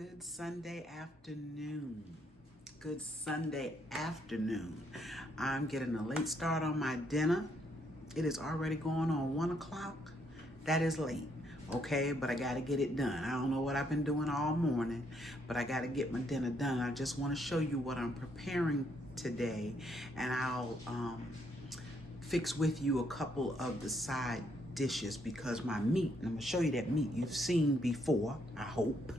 Good Sunday afternoon. Good Sunday afternoon. I'm getting a late start on my dinner. It is already going on 1 o'clock. That is late, okay? But I got to get it done. I don't know what I've been doing all morning, but I got to get my dinner done. I just want to show you what I'm preparing today, and I'll fix with you a couple of the side dishes because my meat, and I'm gonna show you that meat you've seen before, I hope,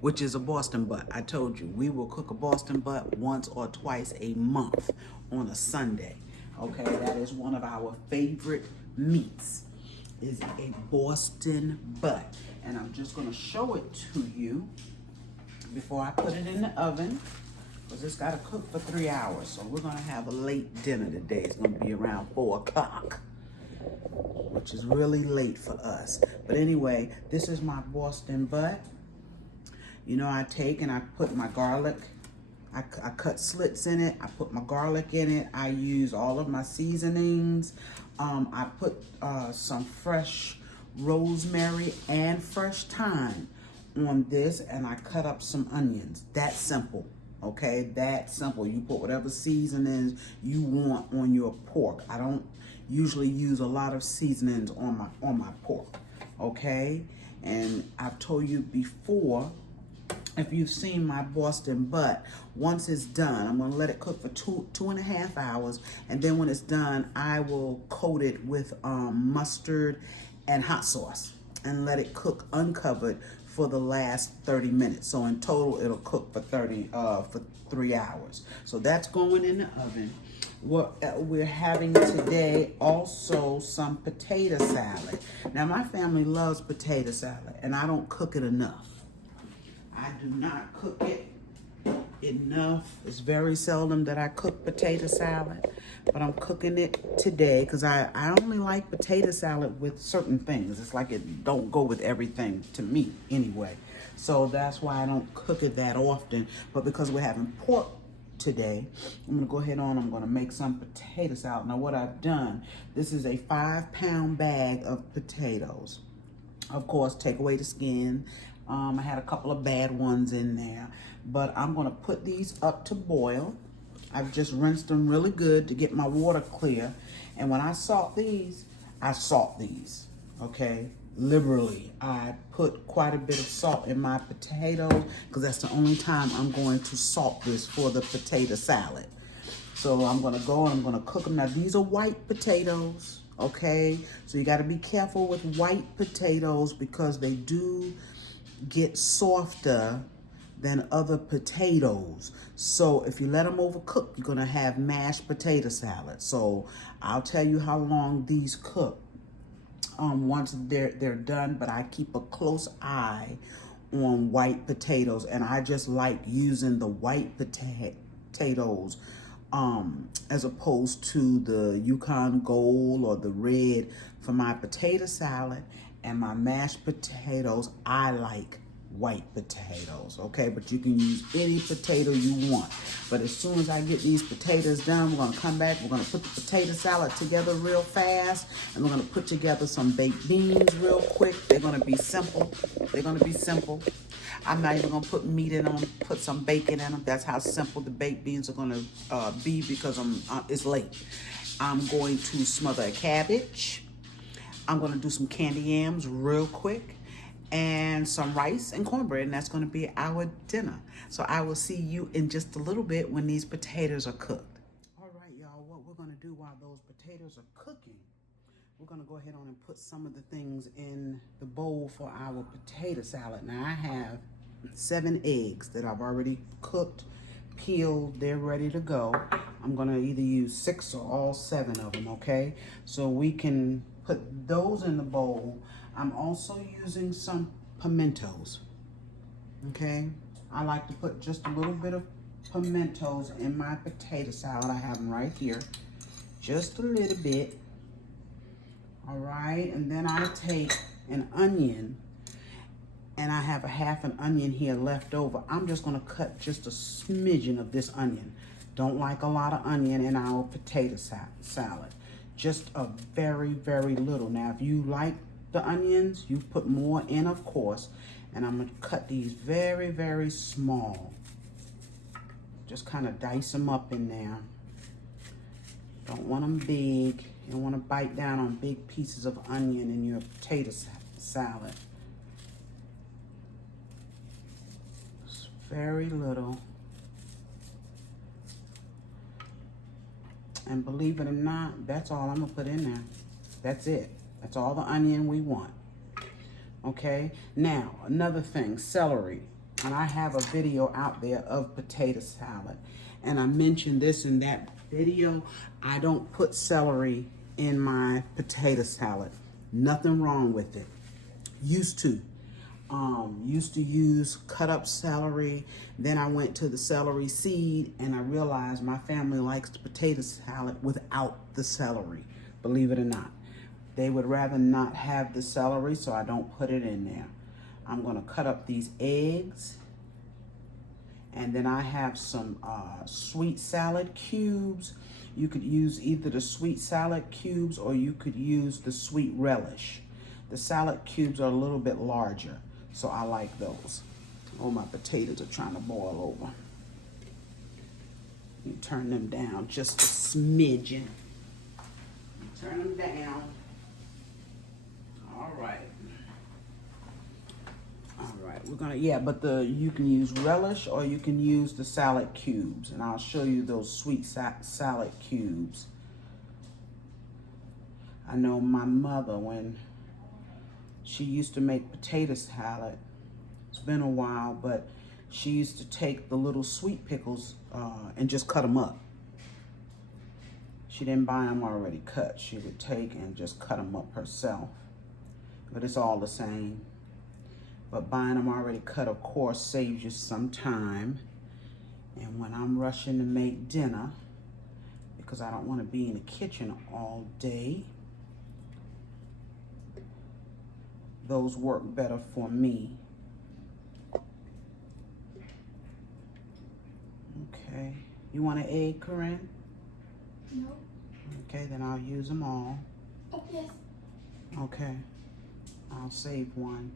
which is a Boston butt. I told you we will cook a Boston butt once or twice a month on a Sunday. Okay, that is one of our favorite meats, is a Boston butt. And I'm just gonna show it to you before I put it in the oven, because it's got to cook for 3 hours. So we're going to have a late dinner today. It's going to be around 4 o'clock, which is really late for us. But anyway, this is my Boston butt. You know, I take and I put my garlic. I cut slits in it. I put my garlic in it. I use all of my seasonings. I put some fresh rosemary and fresh thyme on this, and I cut up some onions. That's simple. Okay, that's simple. You put whatever seasonings you want on your pork. I don't usually use a lot of seasonings on my pork. Okay, and I've told you before, if you've seen my Boston butt, once it's done, I'm gonna let it cook for two and a half hours, and then when it's done, I will coat it with mustard and hot sauce and let it cook uncovered for the last 30 minutes. So in total, it'll cook for 3 hours. So that's going in the oven. We're having today also some potato salad. Now my family loves potato salad, and I don't cook it enough. I do not cook it enough. It's very seldom that I cook potato salad, but I'm cooking it today because I only like potato salad with certain things. It's like it don't go with everything to me anyway. So that's why I don't cook it that often. But because we're having pork today, I'm gonna go ahead on, I'm gonna make some potato salad. Now what I've done, this is a 5-pound bag of potatoes. Of course, take away the skin. I had a couple of bad ones in there, but I'm gonna put these up to boil. I've just rinsed them really good to get my water clear. And when I salt these, okay? Liberally. I put quite a bit of salt in my potatoes because that's the only time I'm going to salt this for the potato salad. So I'm gonna go and I'm gonna cook them. Now these are white potatoes, okay? So you gotta be careful with white potatoes because they do get softer than other potatoes. So if you let them overcook, you're gonna have mashed potato salad. So I'll tell you how long these cook once they're done, but I keep a close eye on white potatoes, and I just like using the white potatoes as opposed to the Yukon Gold or the red for my potato salad. And my mashed potatoes, I like white potatoes, okay? But you can use any potato you want. But as soon as I get these potatoes done, we're gonna come back, we're gonna put the potato salad together real fast, and we're gonna put together some baked beans real quick. They're gonna be simple. I'm not even gonna put meat in them, put some bacon in them. That's how simple the baked beans are gonna be because it's late. I'm going to smother a cabbage. I'm gonna do some candy yams real quick and some rice and cornbread, and that's gonna be our dinner. So I will see you in just a little bit when these potatoes are cooked. All right, y'all, what we're gonna do while those potatoes are cooking, we're gonna go ahead on and put some of the things in the bowl for our potato salad. Now I have 7 eggs that I've already cooked, peeled, they're ready to go. I'm gonna either use 6 or all 7 of them, okay? So we can put those in the bowl. I'm also using some pimentos, okay? I like to put just a little bit of pimentos in my potato salad. I have them right here, just a little bit. All right, and then I take an onion, and I have a half an onion here left over. I'm just gonna cut just a smidgen of this onion. Don't like a lot of onion in our potato salad. Just a very, very little. Now, if you like the onions. You put more in, of course. And I'm gonna cut these very, very small. Just kind of dice them up in there. Don't want them big. You don't want to bite down on big pieces of onion in your potato salad. Just very little. And believe it or not, that's all I'm gonna put in there. That's it. That's all the onion we want. Okay, now another thing, celery. And I have a video out there of potato salad. And I mentioned this in that video. I don't put celery in my potato salad. Nothing wrong with it. Used to use cut up celery. Then I went to the celery seed and I realized my family likes the potato salad without the celery, believe it or not. They would rather not have the celery, so I don't put it in there. I'm gonna cut up these eggs. And then I have some sweet salad cubes. You could use either the sweet salad cubes or you could use the sweet relish. The salad cubes are a little bit larger, so I like those. Oh, my potatoes are trying to boil over. You turn them down just a smidgen. Turn them down. All right. All right, we're gonna, but you can use relish or you can use the salad cubes, and I'll show you those sweet salad cubes. I know my mother, when she used to make potato salad, it's been a while, but she used to take the little sweet pickles and just cut them up. She didn't buy them already cut. She would take and just cut them up herself, but it's all the same. But buying them already cut, of course, saves you some time. And when I'm rushing to make dinner, because I don't want to be in the kitchen all day, those work better for me. Okay. You want an egg, Corinne? No. Okay, then I'll use them all. Oh, yes. Okay. I'll save one.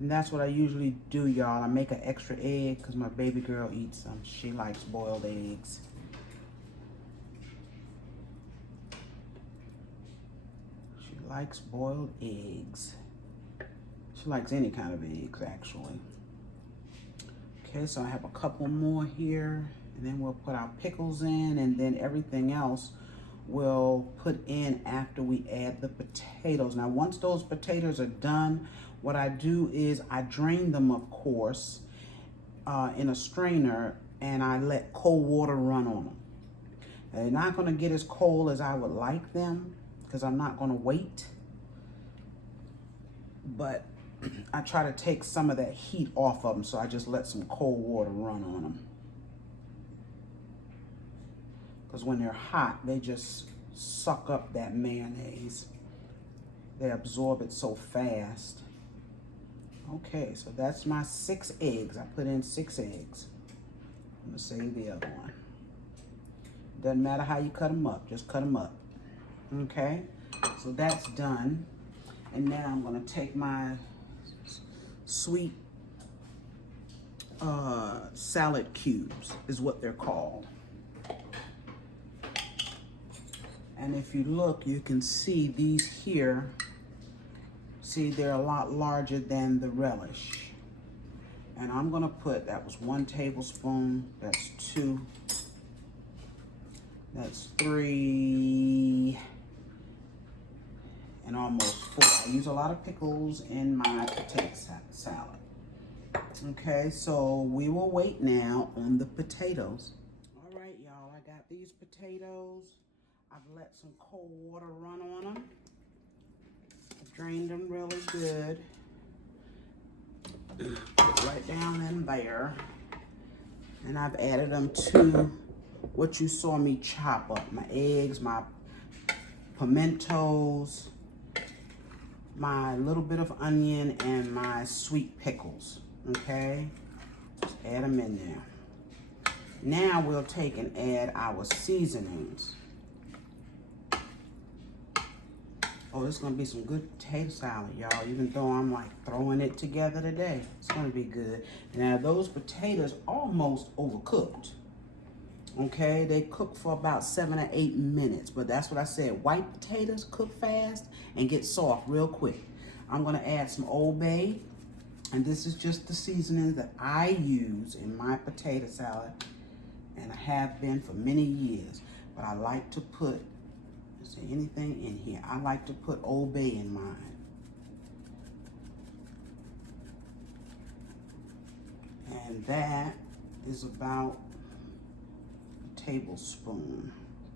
And that's what I usually do, y'all. I make an extra egg because my baby girl eats them. She likes boiled eggs. She likes boiled eggs. She likes any kind of eggs, actually. Okay, so I have a couple more here. And then we'll put our pickles in, and then everything else we'll put in after we add the potatoes. Now, once those potatoes are done, what I do is I drain them, of course, in a strainer, and I let cold water run on them. They're not gonna get as cold as I would like them because I'm not gonna wait. But I try to take some of that heat off of them, so I just let some cold water run on them. Because when they're hot, they just suck up that mayonnaise. They absorb it so fast. Okay, so that's my 6 eggs. I put in 6 eggs. I'm gonna save the other one. Doesn't matter how you cut them up, just cut them up. Okay, so that's done. And now I'm gonna take my sweet salad cubes, is what they're called. And if you look, you can see these here. See, they're a lot larger than the relish. And I'm gonna put, that was 1 tablespoon, that's 2, that's 3, and almost 4. I use a lot of pickles in my potato salad. Okay, so we will wait now on the potatoes. All right, y'all, I got these potatoes. I've let some cold water run on them. I drained them really good. Put right down in there. And I've added them to what you saw me chop up. My eggs, my pimentos, my little bit of onion, and my sweet pickles, okay? Just add them in there. Now we'll take and add our seasonings. Oh, it's gonna be some good potato salad, y'all. Even though I'm like throwing it together today, it's gonna be good. Now those potatoes almost overcooked. Okay, they cook for about 7 or 8 minutes, but that's what I said. White potatoes cook fast and get soft real quick. I'm gonna add some Old Bay, and this is just the seasoning that I use in my potato salad, and I have been for many years. But I like to put, is there anything in here? I like to put Old Bay in mine. And that is about a tablespoon.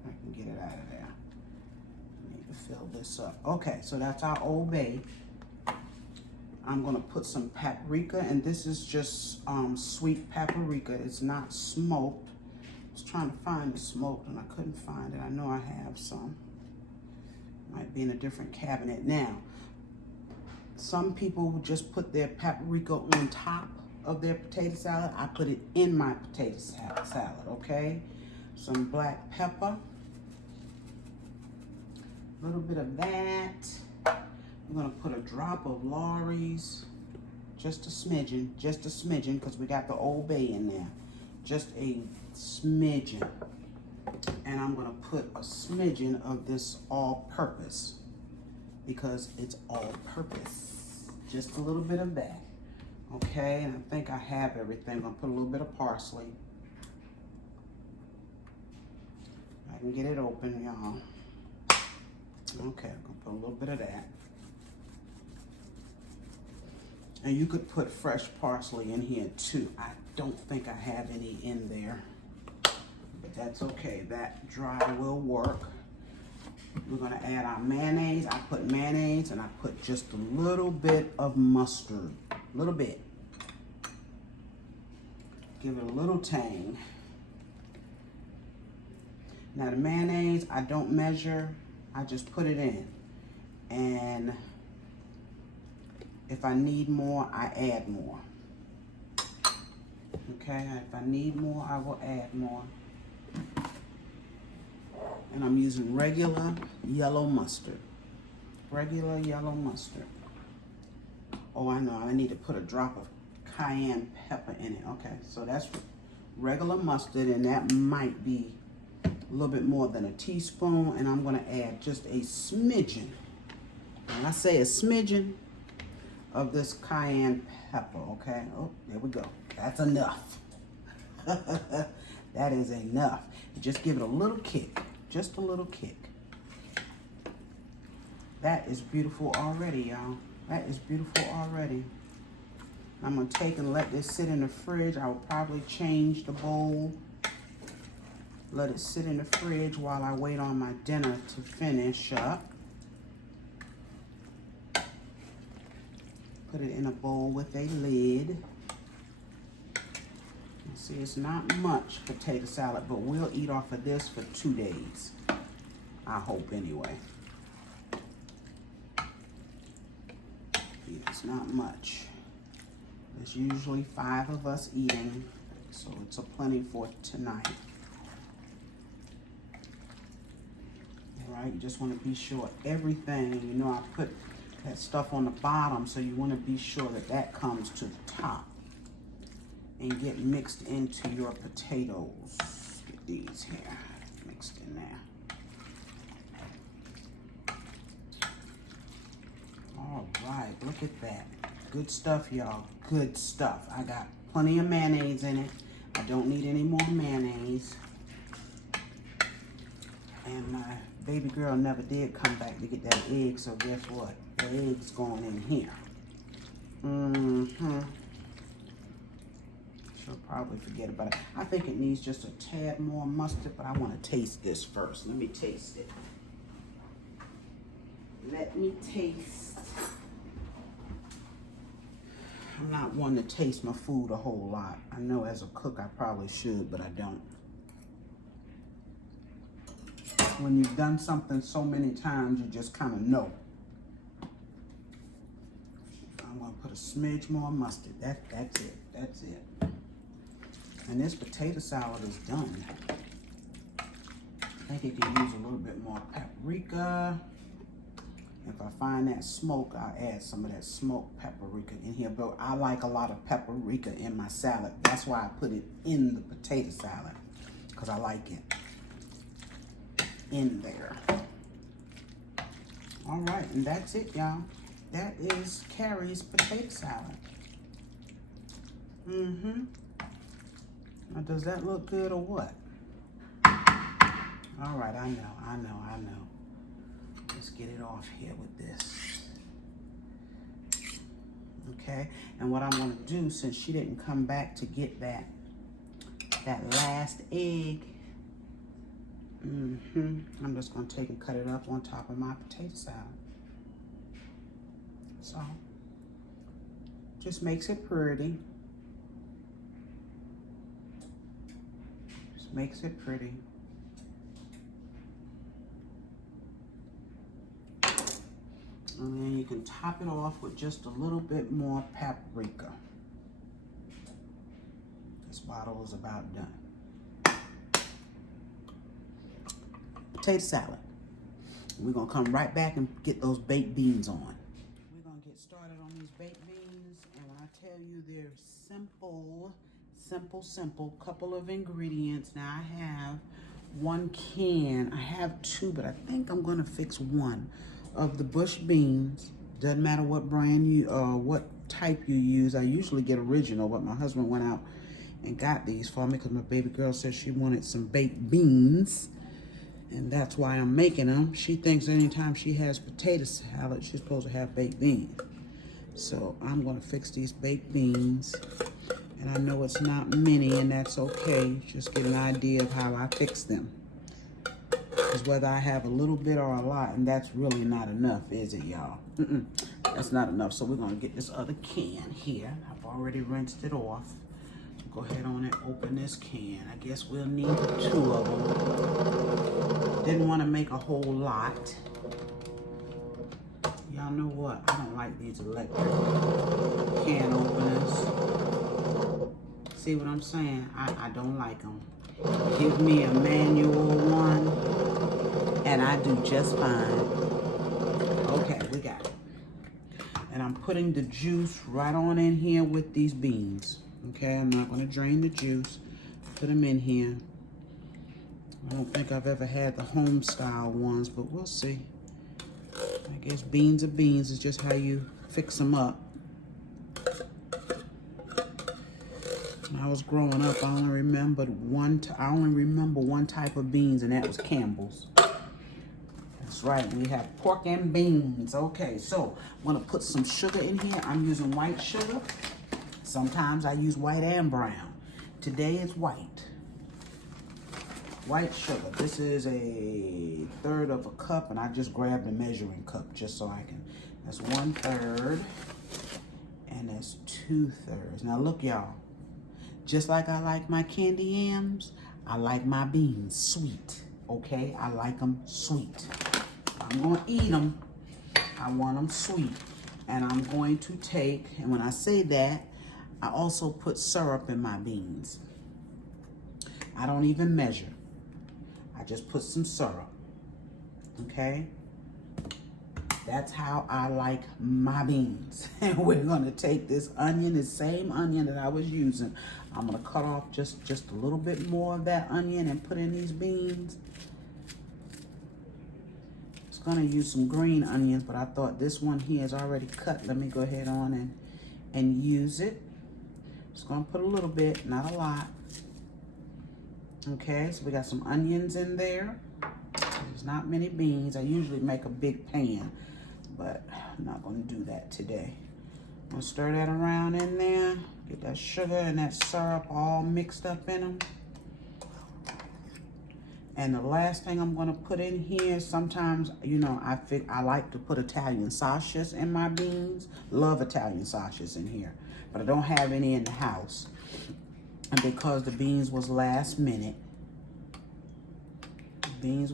I can get it out of there. I need to fill this up. Okay, so that's our Old Bay. I'm gonna put some paprika, and this is just sweet paprika. It's not smoked. I was trying to find the smoked and I couldn't find it. I know I have some. Might be in a different cabinet. Now, some people would just put their paprika on top of their potato salad. I put it in my potato salad, okay? Some black pepper. A little bit of that. I'm gonna put a drop of Lawry's, just a smidgen, because we got the Old Bay in there. Just a smidgen. And I'm gonna put a smidgen of this all-purpose, because it's all-purpose. Just a little bit of that. Okay, and I think I have everything. I'm gonna put a little bit of parsley. I can get it open, y'all. Okay, I'm gonna put a little bit of that. And you could put fresh parsley in here too. I don't think I have any in there, but that's okay. That dry will work. We're gonna add our mayonnaise. I put mayonnaise and I put just a little bit of mustard. A little bit. Give it a little tang. Now the mayonnaise, I don't measure. I just put it in. And if I need more, I add more. Okay, if I need more, I will add more. And I'm using regular yellow mustard. Regular yellow mustard. Oh, I know, I need to put a drop of cayenne pepper in it. Okay, so that's regular mustard, and that might be a little bit more than a teaspoon, and I'm gonna add just a smidgen. When I say a smidgen of this cayenne pepper, okay? Oh, there we go. That's enough. That is enough. Just give it a little kick. Just a little kick. That is beautiful already, y'all. That is beautiful already. I'm gonna take and let this sit in the fridge. I will probably change the bowl. Let it sit in the fridge while I wait on my dinner to finish up. Put it in a bowl with a lid. See, it's not much potato salad, but we'll eat off of this for 2 days. I hope anyway. Yeah, it's not much. There's usually 5 of us eating, so it's a plenty for tonight. All right, you just want to be sure everything, you know, I put that stuff on the bottom, so you want to be sure that that comes to the top and get mixed into your potatoes. Get these here mixed in there. All right, look at that. Good stuff, y'all. Good stuff. I got plenty of mayonnaise in it. I don't need any more mayonnaise. And my baby girl never did come back to get that egg, so guess what? The egg's going in here. She'll probably forget about it. I think it needs just a tad more mustard, but I want to taste this first. Let me taste it. Let me taste. I'm not one to taste my food a whole lot. I know as a cook I probably should, but I don't. When you've done something so many times, you just kind of know. I'm gonna put a smidge more mustard. That's it. That's it. And this potato salad is done. I think you can use a little bit more paprika. If I find that smoke, I'll add some of that smoked paprika in here. But I like a lot of paprika in my salad. That's why I put it in the potato salad, because I like it in there. All right, and that's it, y'all. That is Carrie's potato salad. Now, does that look good or what? All right, I know. Let's get it off here with this. Okay, and what I'm gonna do, since she didn't come back to get that last egg, I'm just gonna take and cut it up on top of my potato salad. So, just makes it pretty. Just makes it pretty. And then you can top it off with just a little bit more paprika. This bottle is about done. Potato salad. We're gonna come right back and get those baked beans on. We're gonna get started on these baked beans, and when I tell you they're simple, couple of ingredients. Now I have 1 can, I have 2, but I think I'm gonna fix 1 of the bush beans. Doesn't matter what brand you what type you use. I usually get original, but my husband went out and got these for me because my baby girl said she wanted some baked beans, and that's why I'm making them. She thinks anytime she has potato salad, she's supposed to have baked beans. So I'm gonna fix these baked beans, and I know it's not many, and that's okay. Just get an idea of how I fix them. Because whether I have a little bit or a lot, and that's really not enough, is it, y'all? That's not enough. So we're gonna get this other can here. I've already rinsed it off. Go ahead on and open this can. I guess we'll need 2 of them. Didn't want to make a whole lot. Y'all know what? I don't like these electric can openers. See what I'm saying? I don't like them. Give me a manual one, and I do just fine. Okay, we got it. And I'm putting the juice right on in here with these beans. Okay, I'm not going to drain the juice. Put them in here. I don't think I've ever had the home style ones, but we'll see. I guess beans are beans. It's just how you fix them up. When I was growing up, I only remember one type of beans, and that was Campbell's. That's right, we have pork and beans. Okay, so I'm gonna put some sugar in here. I'm using white sugar. Sometimes I use white and brown. Today it's white. White sugar. This is a 1/3 of a cup, and I just grabbed a measuring cup just so I can. That's 1/3, and that's 2/3. Now look, y'all. Just like I like my candy yams, I like my beans sweet, okay? I like them sweet. I'm gonna eat them. I want them sweet. And I'm going to take, and when I say that, I also put syrup in my beans. I don't even measure. I just put some syrup, okay? That's how I like my beans. And we're gonna take this onion, the same onion that I was using. I'm gonna cut off just a little bit more of that onion and put in these beans. I was gonna use some green onions, but I thought this one here is already cut. Let me go ahead on and use it. Just gonna put a little bit, not a lot. Okay, so we got some onions in there. There's not many beans. I usually make a big pan, but I'm not gonna do that today. I'm gonna stir that around in there, get that sugar and that syrup all mixed up in them. And the last thing I'm gonna put in here, sometimes, you know, I like to put Italian sausages in my beans. Love Italian sausages in here, but I don't have any in the house. And because the beans was last minute, didn't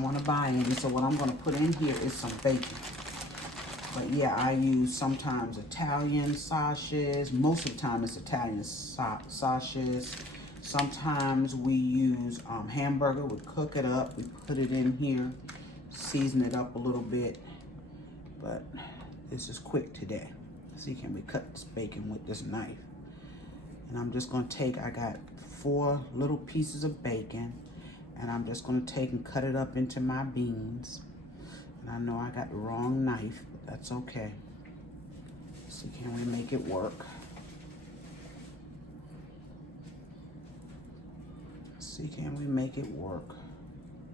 want to buy any, so what I'm going to put in here is some bacon. But yeah, I use sometimes Italian sausages. Most of the time it's Italian sausages. Sometimes we use hamburger. We cook it up. We put it in here, season it up a little bit. But this is quick today. See, can we cut this bacon with this knife? And I'm just gonna take, I got 4 little pieces of bacon, and I'm just gonna take and cut it up into my beans. And I know I got the wrong knife, but that's okay. See, can we make it work? See, can we make it work?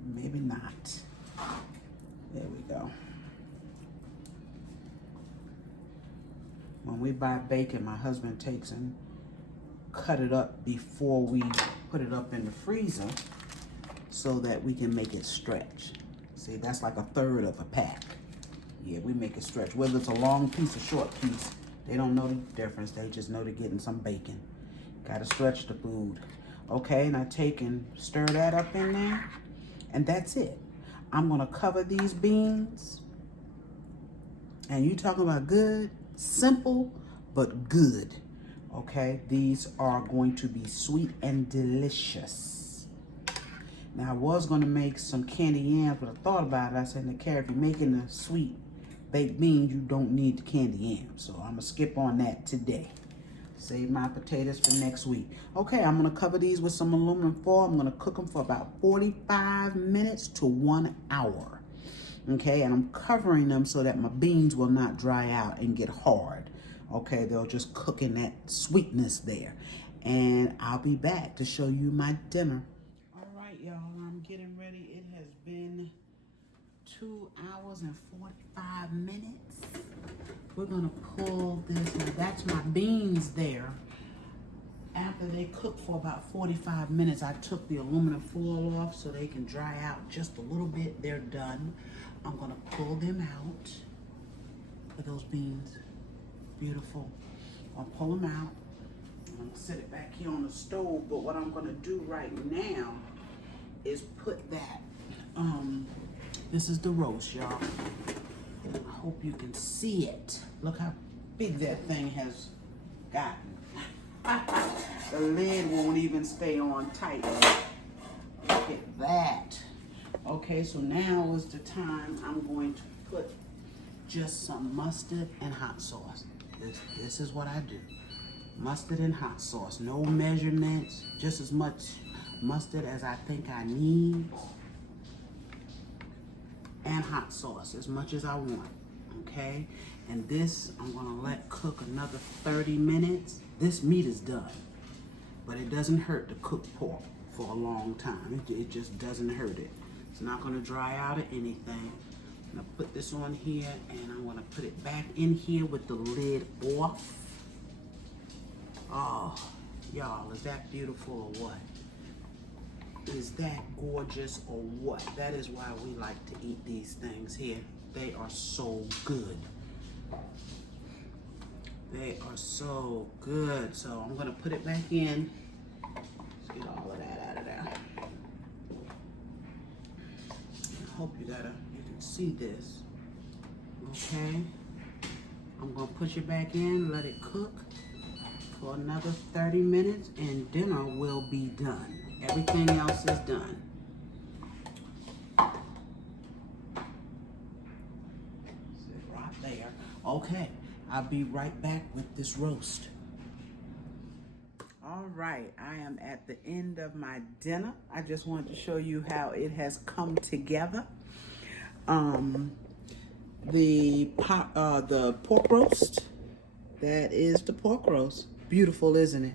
Maybe not. There we go. When we buy bacon, my husband takes and cut it up before we put it up in the freezer so that we can make it stretch. See, that's like 1/3 of a pack. Yeah, we make it stretch. Whether it's a long piece or short piece, they don't know the difference. They just know they're getting some bacon. Gotta stretch the food. Okay, and I take and stir that up in there, and that's it. I'm gonna cover these beans, and you talking about good, simple, but good. Okay, these are going to be sweet and delicious. Now, I was going to make some candy yams, but I thought about it. I said, Nakara, if you're making the sweet baked beans, you don't need the candy yams. So I'm going to skip on that today. Save my potatoes for next week. Okay, I'm going to cover these with some aluminum foil. I'm going to cook them for about 45 minutes to 1 hour. Okay, and I'm covering them so that my beans will not dry out and get hard. Okay, they'll just cook in that sweetness there. And I'll be back to show you my dinner. All right, y'all, I'm getting ready. It has been 2 hours and 45 minutes. We're gonna pull this. Now, that's my beans there. After they cook for about 45 minutes, I took the aluminum foil off so they can dry out just a little bit. They're done. I'm gonna pull them out. Look at those beans. Beautiful. I'll pull them out. I'm gonna set it back here on the stove, but what I'm gonna do right now is put that, this is the roast, y'all. I hope you can see it. Look how big that thing has gotten. The lid won't even stay on tight. Look at that. Okay, so now is the time I'm going to put just some mustard and hot sauce. This is what I do. Mustard and hot sauce. No measurements. Just as much mustard as I think I need. And hot sauce, as much as I want. Okay? And this, I'm gonna let cook another 30 minutes. This meat is done. But it doesn't hurt to cook pork for a long time. It just doesn't hurt it. It's not gonna dry out or anything. I'm gonna put this on here and I'm gonna put it back in here with the lid off. Oh, y'all, is that beautiful or what? Is that gorgeous or what? That is why we like to eat these things here. They are so good. They are so good. So I'm gonna put it back in. Let's get all of that out of there. I hope you can see this. Okay. I'm gonna push it back in, let it cook for another 30 minutes, and dinner will be done. Everything else is done. Sit right there. Okay, I'll be right back with this roast. All right, I am at the end of my dinner. I just wanted to show you how it has come together. The pork roast, that is the pork roast. Beautiful, isn't it?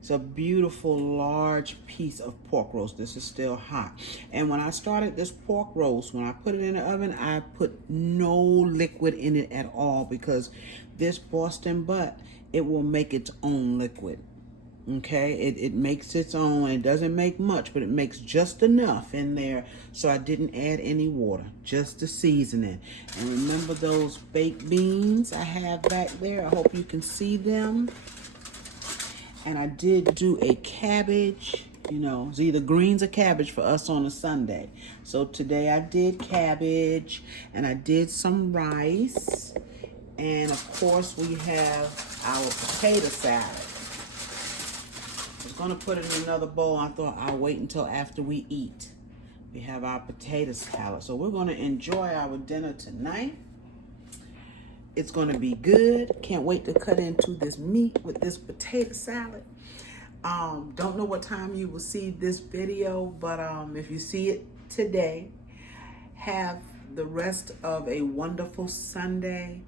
It's a beautiful large piece of pork roast. This is still hot. And when I started this pork roast, when I put it in the oven, I put no liquid in it at all, because this Boston butt, it will make its own liquid. Okay, it makes its own. It doesn't make much, but it makes just enough in there. So I didn't add any water, just the seasoning. And remember those baked beans I have back there? I hope you can see them. And I did do a cabbage, you know, it's either greens or cabbage for us on a Sunday. So today I did cabbage, and I did some rice. And of course we have our potato salad. I was gonna put it in another bowl. I thought I'll wait until after we eat. We have our potato salad. So we're gonna enjoy our dinner tonight. It's gonna be good. Can't wait to cut into this meat with this potato salad. Don't know what time you will see this video, but if you see it today, have the rest of a wonderful Sunday.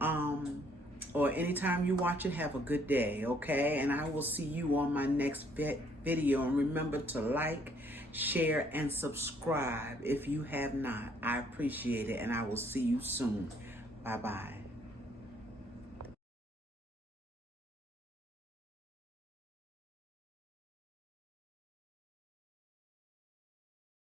Or anytime you watch it, have a good day, okay? And I will see you on my next video. And remember to like, share, and subscribe if you have not. I appreciate it, and I will see you soon. Bye-bye.